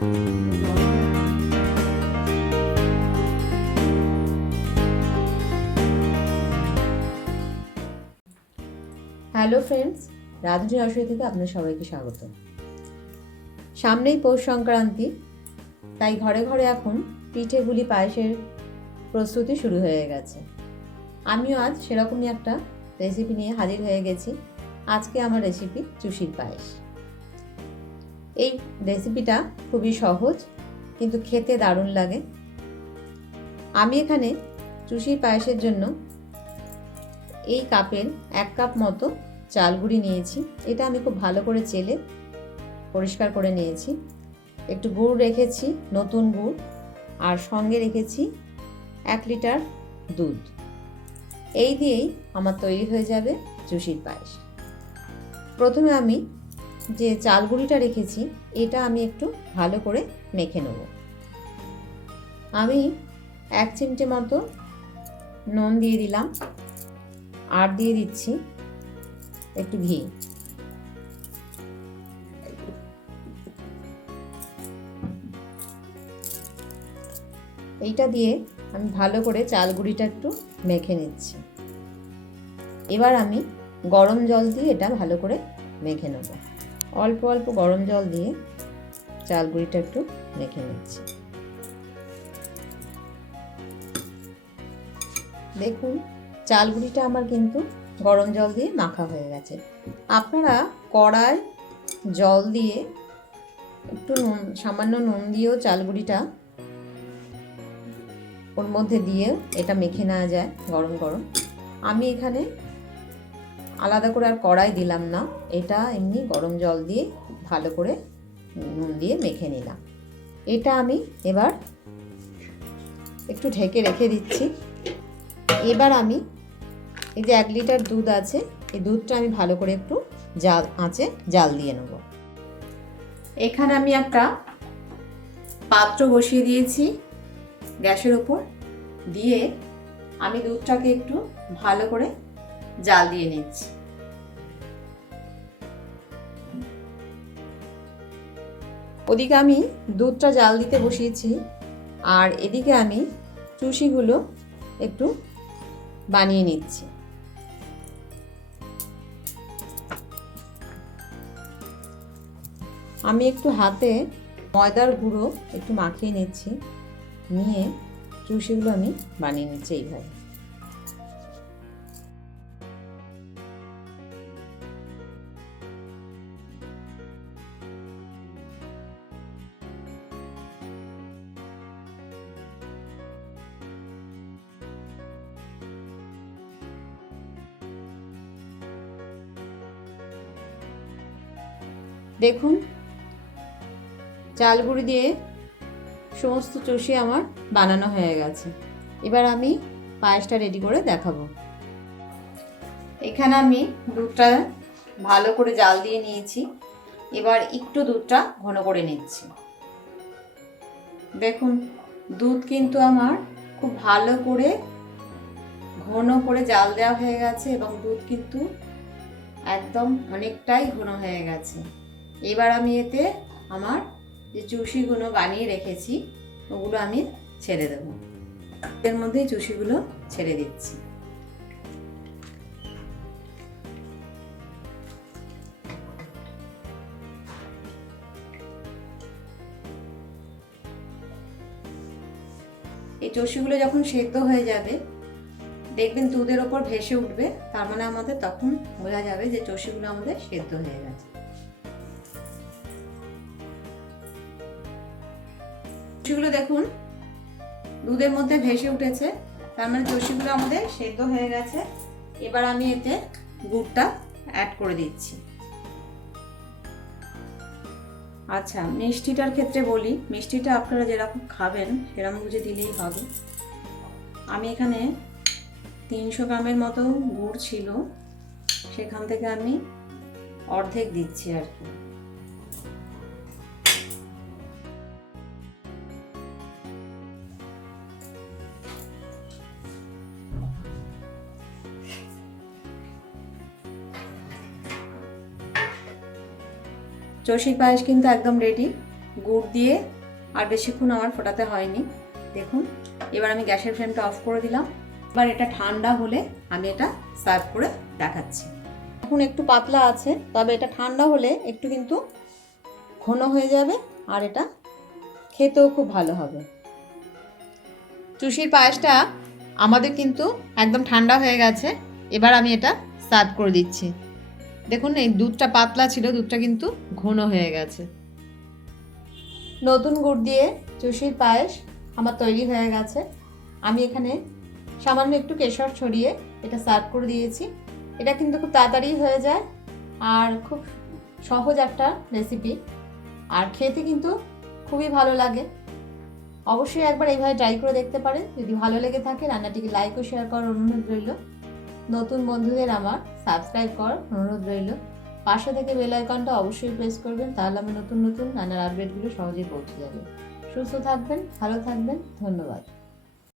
Hello friends রাধুজি রসই থেকে আপনাদের সবাইকে স্বাগত। সামনেই পৌষ সংক্রান্তি, তাই ঘরে ঘরে এখন পিঠেগুলি পায়েসের প্রস্তুতি শুরু হয়ে গেছে। আমিও আজ সেরকমই একটা রেসিপি নিয়ে হাজির হয়ে গেছি। আজকে আমার রেসিপি চুষির পায়েস। এই রেসিপিটা খুবই সহজ, কিন্তু খেতে দারুণ লাগে। আমি এখানে চুষির পায়েসের জন্য এই কাপের এক কাপ মতো চাল গুঁড়ি নিয়েছি। এটা আমি খুব ভালো করে চেলে পরিষ্কার করে নিয়েছি। একটু গুড় রেখেছি, নতুন গুড়, আর সঙ্গে রেখেছি এক লিটার দুধ। এই দিয়েই আমার তৈরি হয়ে যাবে চুষির পায়েস। প্রথমে আমি যে চাল গুঁড়িটা রেখেছি, এটা আমি একটু ভালো করে মেখে নেব। আমি এক চিমটে মতো নুন দিয়ে দিলাম, আর দিয়ে দিচ্ছি একটু ঘি। এইটা দিয়ে আমি ভালো করে চাল গুঁড়িটা একটু মেখে নিচ্ছি। এবার আমি গরম জল দিয়ে এটা ভালো করে মেখে নেব। অল্প অল্প গরম জল দিয়ে চাল গুঁড়িটা একটু মেখে নিচ্ছি। দেখুন চাল গুঁড়িটা আমার কিন্তু গরম জল দিয়ে মাখা হয়ে গেছে। আপনারা কড়ায় জল দিয়ে একটু নুন, সামান্য নুন দিয়েও চাল গুঁড়িটা ওর মধ্যে দিয়েও এটা মেখে নেওয়া যায় গরম গরম। আমি এখানে আলাদা করে আর কড়াই দিলাম না। এটা এমনি গরম জল দিয়ে ভালো করে নুন দিয়ে মেখে নিলাম। এটা আমি এবার একটু ঢেকে রেখে দিচ্ছি। এবার আমি এই যে এক লিটার দুধ আছে, এই দুধটা আমি ভালো করে একটু জাল, আঁচে জাল দিয়ে নেব। এখানে আমি একটা পাত্র বসিয়ে দিয়েছি গ্যাসের ওপর। দিয়ে আমি দুধটাকে একটু ভালো করে জাল দিয়ে নিচ্ছি। ওদিকে আমি দুধটা জাল দিতে বসিয়েছি, আর এদিকে আমি চুষিগুলো একটু বানিয়ে নিচ্ছি। আমি একটু হাতে ময়দার গুঁড়ো একটু মাখিয়ে নিচ্ছি, নিয়ে চুষিগুলো আমি বানিয়ে নিচ্ছি এইভাবে। দেখুন চাল গুঁড়ি দিয়ে সমস্ত চষি আমার বানানো হয়ে গেছে। এবার আমি পায়েসটা রেডি করে দেখাবো। এখানে আমি দুধটা ভালো করে জাল দিয়ে নিয়েছি। এবার একটু দুধটা ঘন করে নিচ্ছি। দেখুন, দুধ কিন্তু আমার খুব ভালো করে ঘন করে জাল দেওয়া হয়ে গেছে এবং দুধ কিন্তু একদম অনেকটাই ঘন হয়ে গেছে। এবার আমি এতে আমার যে চুষিগুলো বানিয়ে রেখেছি, ওগুলো আমি ছেড়ে দেব। এর মধ্যে চুষিগুলো ছেড়ে দিচ্ছি। এই চষিগুলো যখন সেদ্ধ হয়ে যাবে, দেখবেন দুধের ওপর ভেসে উঠবে, তার মানে আমাদের তখন বোঝা যাবে যে চষিগুলো আমাদের সেদ্ধ হয়ে গেছে। চষিগুলো দেখুন। দুধের মধ্যে ভেসে উঠেছে। তার মানে চষিগুলো আমাদের সেদ্ধ হয়ে গেছে। এবার আমি এতে গুড়টা অ্যাড করে দিচ্ছি। আচ্ছা মিষ্টিটার ক্ষেত্রে বলি, মিষ্টিটা আপনারা যেরকম খাবেন, সেরকম বুঝে দিলেই হবে। আমি এখানে তিনশো গ্রামের মতো গুড় ছিল। সেখান থেকে আমি অর্ধেক দিচ্ছি আর কি। চষির পায়েস কিন্তু একদম রেডি গুড় দিয়ে আর বেশিক্ষণ আমার ফোটাতে হয়নি। দেখুন, এবার আমি গ্যাসের ফ্লেমটা অফ করে দিলাম। এবার এটা ঠান্ডা হলে আমি এটা সার্ভ করে দেখাচ্ছি। এখন একটু পাতলা আছে, তবে এটা ঠান্ডা হলে একটু কিন্তু ঘন হয়ে যাবে আর এটা খেতেও খুব ভালো হবে। চুষির পায়েসটা আমাদের কিন্তু একদম ঠান্ডা হয়ে গেছে। এবার আমি এটা সার্ভ করে দিচ্ছি। দেখুন এই দুধটা পাতলা ছিল, দুধটা কিন্তু ঘন হয়ে গেছে। নতুন গুড় দিয়ে চুষির পায়েস আমার তৈরি হয়ে গেছে। আমি এখানে সামান্য একটু কেশর ছড়িয়ে এটা সার্ভ করে দিয়েছি। এটা কিন্তু খুব তাড়াতাড়ি হয়ে যায় আর খুব সহজ একটা রেসিপি আর খেতে কিন্তু খুবই ভালো লাগে। অবশ্যই একবার এইভাবে ট্রাই করে দেখতে পারেন। যদি ভালো লেগে থাকে, রান্নাটিকে লাইক ও শেয়ার করার অনুরোধ রইল। নতুন বন্ধুদের আমার সাবস্ক্রাইব কর অনুরোধ রইল। পাশে থেকে বেল আইকনটা অবশ্যই প্রেস করবেন, তাহলে আমি নতুন নতুন নানার আপডেটগুলো সহজেই পৌঁছে যাবে। সুস্থ থাকবেন, ভালো থাকবেন, ধন্যবাদ।